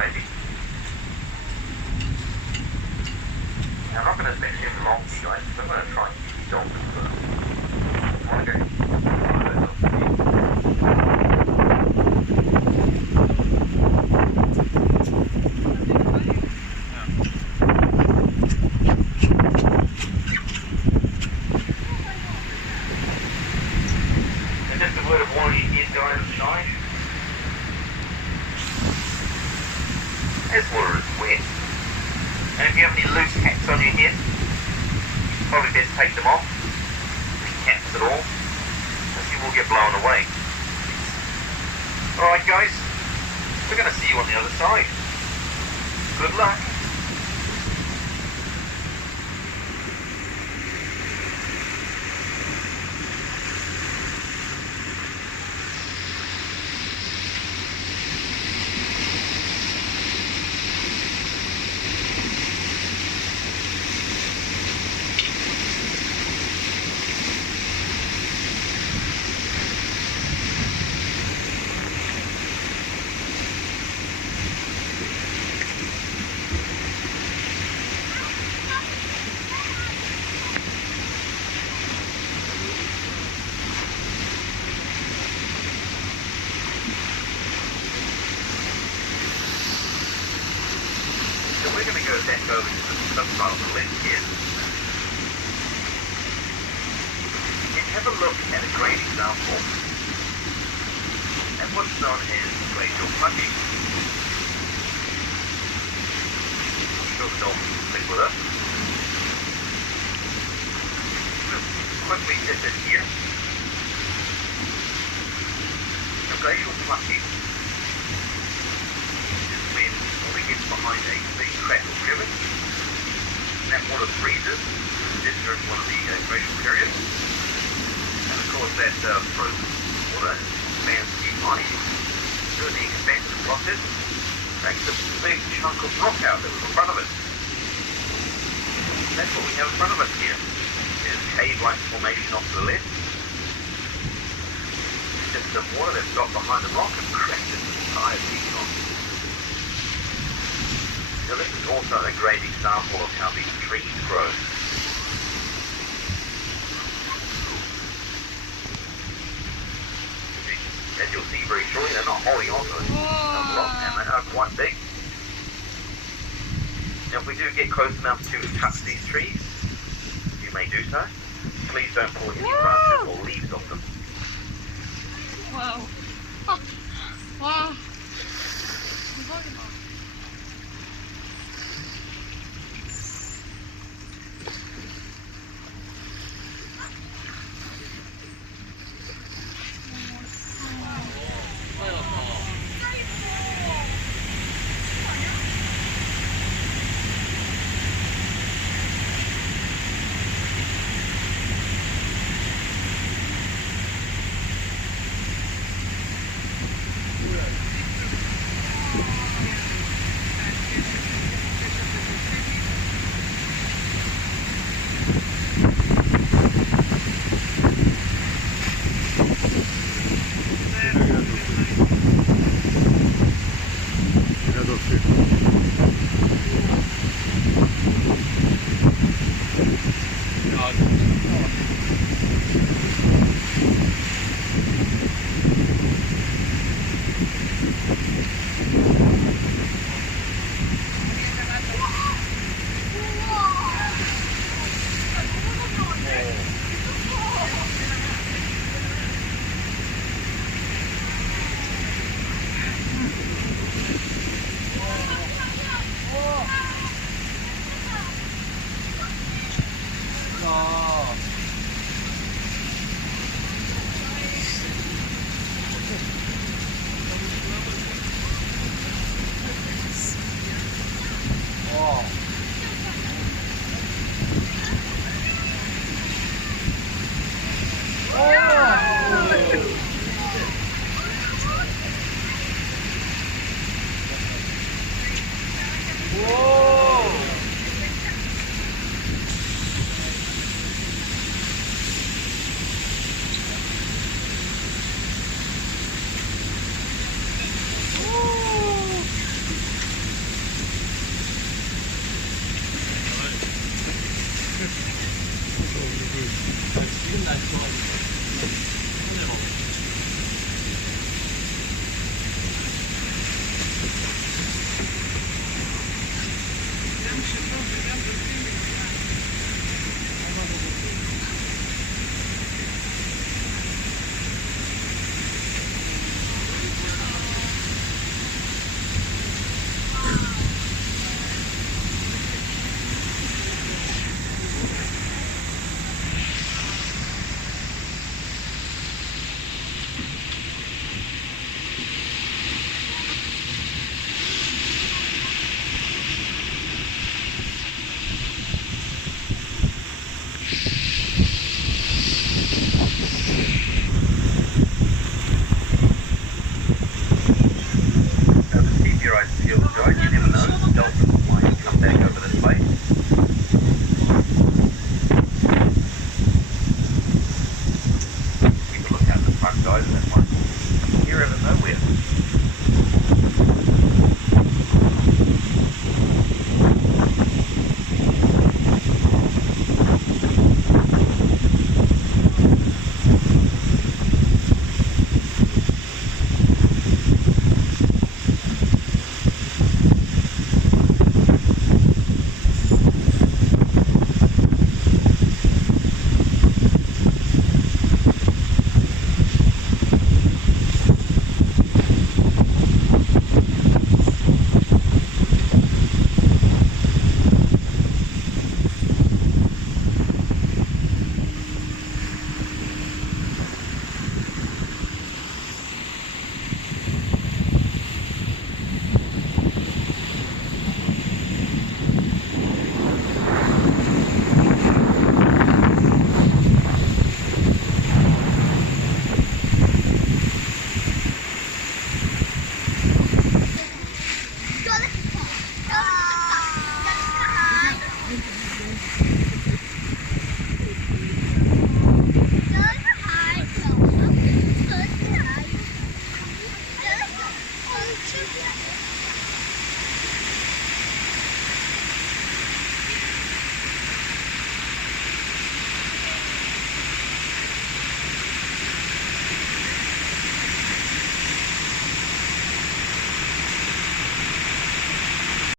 crazy. Now, I'm not going to spend too long, you guys, so I'm going to try and keep these dolphins first. I want to go. And just a word of warning here, guys, tonight. This water is wet. And if you have any loose caps on your head, probably best take them off. Any caps at all, because you will get blown away. Alright guys, we're going to see you on the other side. Good luck. So we're going to go back over to the subside on the left here. And have a look at a great example at what's known as glacial plucking. I'm sure the dolphins will stick with us. Just quickly dip in here. So glacial plucking is when water gets behind a big crack or crevice, and that water freezes just during one of the glacial periods. And of course that frozen water expands the ice during the expansion process, makes a big chunk of rock out that was in front of it. And that's what we have in front of us here. There's a cave-like formation off to the left. Just some water that's got behind the rock and cracked it to the entire beacon. So this is also a great example of how these trees grow. As you'll see very shortly, they're not holding on to it a lot, and they are quite big. Now if we do get close enough to touch these trees, you may do so. Please don't pull any branches or leaves off them. Wow. Wow.